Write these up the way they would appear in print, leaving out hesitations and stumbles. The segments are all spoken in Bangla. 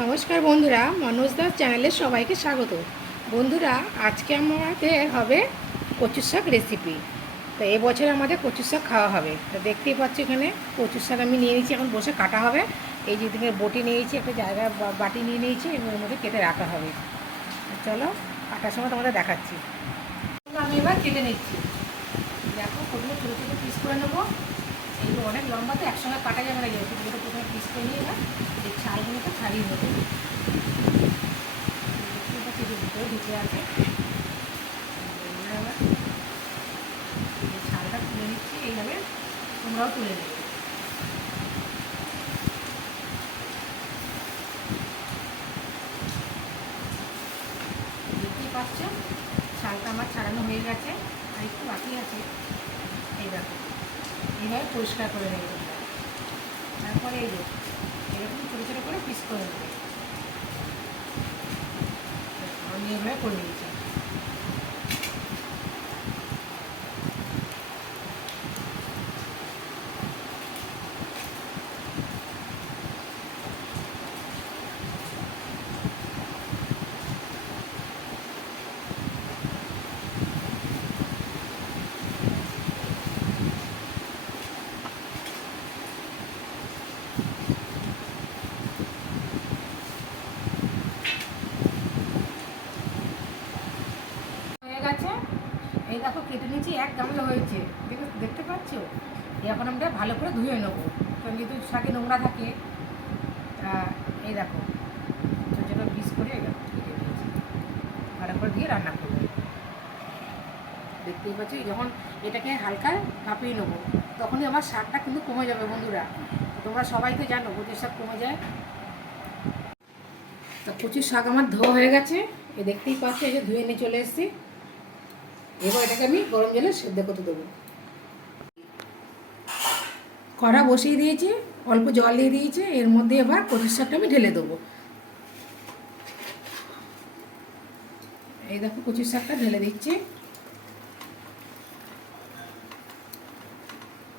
নমস্কার বন্ধুরা, মনোজদার চ্যানেলে সবাইকে স্বাগত। বন্ধুরা, আজকে আমাদের হবে কচুর শাক রেসিপি। তো এবছর আমাদের কচুর শাক খাওয়া হবে। তো দেখতেই পাচ্ছি এখানে কচুর শাক আমি নিয়ে নিয়েছি, এখন বসে কাটা হবে। এই যে দিকে বটি নিয়েছি, একটা জায়গা বাটি নিয়ে নিয়েছি, এর মধ্যে কেটে রাখা হবে। চলো কাটার সময় তোমাদের দেখাচ্ছি। আমি এবার কেটে নিচ্ছি। দেখো কতগুলো ছোটো ছোটো পিস করে নেবো। এইগুলো অনেক লম্বা, তো একসঙ্গে কাটা যাবে না, যেহেতু দুটো প্রথমে পিস করে নিয়ে এবার এই ছালগুলোকে ছাড়িয়ে নেবো। ভিতরে ঢুকে আছে, ছালটা তুলে নিচ্ছি। এইভাবে তোমরাও তুলে নেবে। দেখতেই পাচ্ছ ছালটা আমার ছাড়ানো হয়ে গেছে, আর একটু বাকি আছে। এই দেখো, এইভাবে পরিষ্কার করে নেবে। তারপরে এই যে এরকম ছোটো ছোটো করে পিস করে নেবে। আমি এইভাবে করে নিয়েছি। হয়ে গেছে। এই দেখো কেটে নিয়েছি, এক গামলা হয়েছে, দেখতে পাচ্ছ। এখন আমরা ভালো করে ধুয়ে নেবো, কারণ যেহেতু শাকে নোংরা থাকে। এই দেখো ছোটো ছোটো পিস করে এই দেখো কেটে নিয়েছি, ভালো করে দিয়ে রান্না করবো। দেখতেই পাচ্ছি, যখন এটাকে হালকা ভাপিয়ে নেবো তখনই আমার শাকটা কিন্তু কমে যাবে বন্ধুরা। তোমরা সবাই তো জানো কচুর শাক কমে যায়। তা কচুর শাক আমার ধোয়া হয়ে গেছে, এ দেখতেই পাচ্ছি, এই যে ধুয়ে নিয়ে চলে এসেছি। এবার এটাকে আমি গরম জলে সেদ্ধ করতে দেবো। কড়া বসিয়ে দিয়েছি, অল্প জল দিয়ে দিয়েছি, এর মধ্যে এবার কচুর শাকটা আমি ঢেলে দেবো। এই দেখো কচুর শাকটা ঢেলে দিচ্ছি।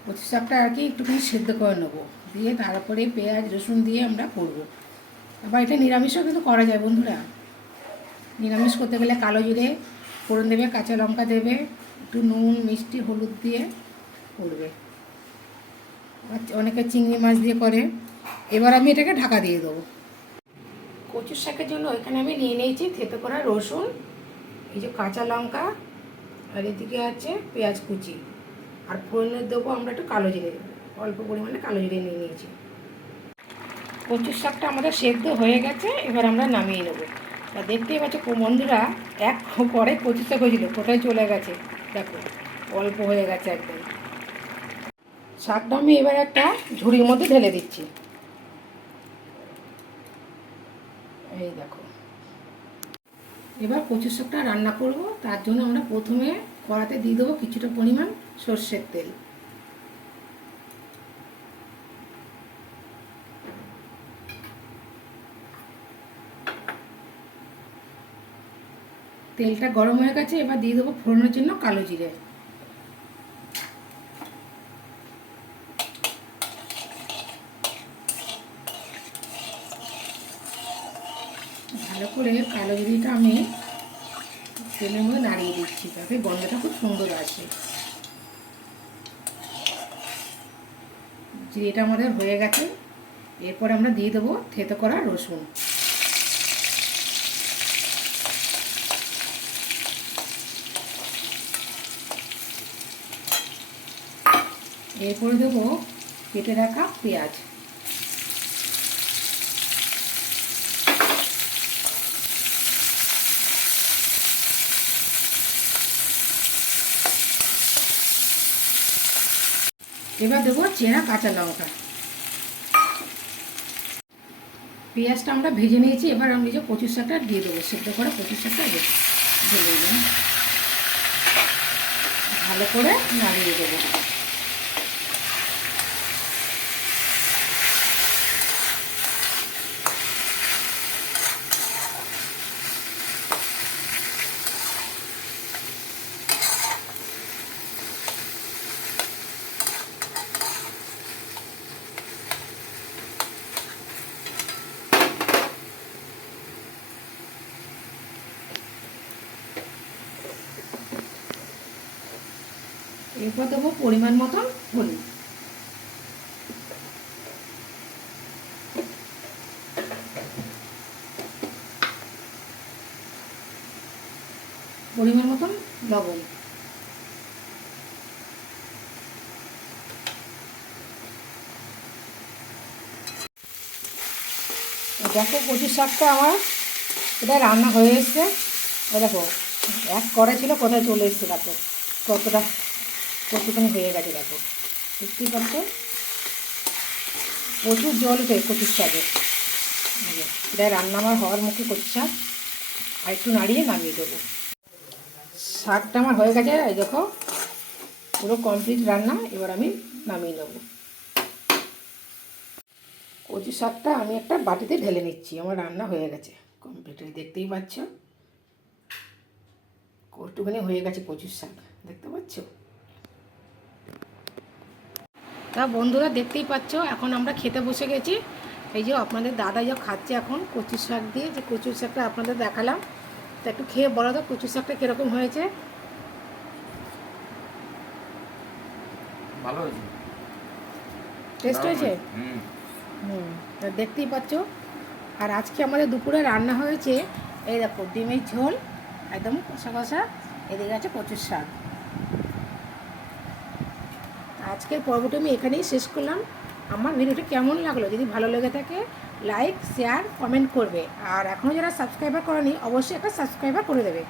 কচুর শাকটা আর কি একটুখানি সেদ্ধ করে নেবো, দিয়ে তারপরে পেঁয়াজ রসুন দিয়ে আমরা করবো। আবার এটা নিরামিষও কিন্তু করা যায় বন্ধুরা। নিরামিষ করতে গেলে কালো জিরে ফোড়ন দেবে, কাঁচা লঙ্কা দেবে, একটু নুন মিষ্টি হলুদ দিয়ে করবে। অনেকে চিংড়ি মাছ দিয়ে করে। এবার আমি এটাকে ঢাকা দিয়ে দেবো। কচুর শাকের জন্য এখানে আমি নিয়ে নিয়েছি থেতো করা রসুন, এই যে কাঁচা লঙ্কা, আর এদিকে আছে পেঁয়াজ কুচি, আর ফোড়নে দেবো আমরা একটু কালো জিরে, অল্প পরিমাণে কালো জিরে নিয়ে নিয়েছি। কচুর শাকটা আমাদের সেদ্ধ হয়ে গেছে, এবার আমরা নামিয়ে নেবো। তা দেখতেই পাচ্ছ বন্ধুরা, এক পরে কচুর শাক হয়েছিল, কোথায় চলে গেছে দেখো, অল্প হয়ে গেছে একদম। শাকটা আমি এবার একটা ঝুড়ির মধ্যে ঢেলে দিচ্ছি। এই দেখো, এবার কচুর শাকটা রান্না করব। তার জন্য আমরা প্রথমে কড়াতে দিয়ে দেবো কিছুটা পরিমাণ সর্ষের তেল। তেলটা গরম হয়ে গেছে, এবার দিয়ে দেবো ফোড়নের জন্য কালো জিরে। ভালো করে কালো জিরেটা আমি তেলের মধ্যে নাড়িয়ে দিচ্ছি, তাতে গন্ধটা খুব সুন্দর আসে। জিরেটা আমাদের হয়ে গেছে, এরপর আমরা দিয়ে দেবো থেতো করা রসুন। এরপরে দেবো কেটে রাখা পেঁয়াজ। এবার দেবো চেরা কাঁচা লঙ্কা। পেঁয়াজটা আমরা ভেজে নিয়েছি, এবার আমি যে কচুর শাকটা দিয়ে দেবো, সেদ্ধ করে কচুর শাকটা ঢেলে দিলাম, ভালো করে নাড়িয়ে দেবো। এরপর দেবো পরিমাণ মতন হলুদ। পরিমাণ মতন লবণ। দেখো কচুর শাকটা আমার এটা রান্না হয়ে এসছে। দেখো এক কড়াই ছিল, কোথায় চলে এসছে, দেখো কতখানি হয়ে গেছে। দেখো দেখতেই পাচ্ছ প্রচুর জল উঠে কচুর শাকে। এটা রান্না আমার হওয়ার মুখে কচুর শাক। আর একটু নাড়িয়ে নামিয়ে দেবো। শাকটা আমার হয়ে গেছে, এই দেখো পুরো কমপ্লিট রান্না। এবার আমি নামিয়ে নেবো। কচু শাকটা আমি একটা বাটিতে ঢেলে নিচ্ছি। আমার রান্না হয়ে গেছে কমপ্লিট, দেখতেই পাচ্ছ কতটুখানি হয়ে গেছে কচুর শাক, দেখতে পাচ্ছ। তা বন্ধুরা দেখতেই পাচ্ছ এখন আমরা খেতে বসে গেছি। এই যে আপনাদের দাদা যে খাচ্ছে এখন কচুর শাক দিয়ে, যে কচুর শাকটা আপনাদের দেখালাম। তা একটু খেয়ে বলো তো কচুর শাকটা কীরকম হয়েছে। ভালো হয়েছে, টেস্ট হয়েছে। তা দেখতেই পাচ্ছ। আর আজকে আমাদের দুপুরে রান্না হয়েছে এই দেখো ডিমের ঝোল একদম কষা কষা, এদিকে আছে কচুর শাক। আজকের পর্বটা আমি এখানেই শেষ করলাম। আমার ভিডিওটা কেমন লাগলো, যদি ভালো লেগে থাকে লাইক শেয়ার কমেন্ট করবে। আর এখনও যারা সাবস্ক্রাইবার করেনি অবশ্যই একটা সাবস্ক্রাইবার করে দেবে।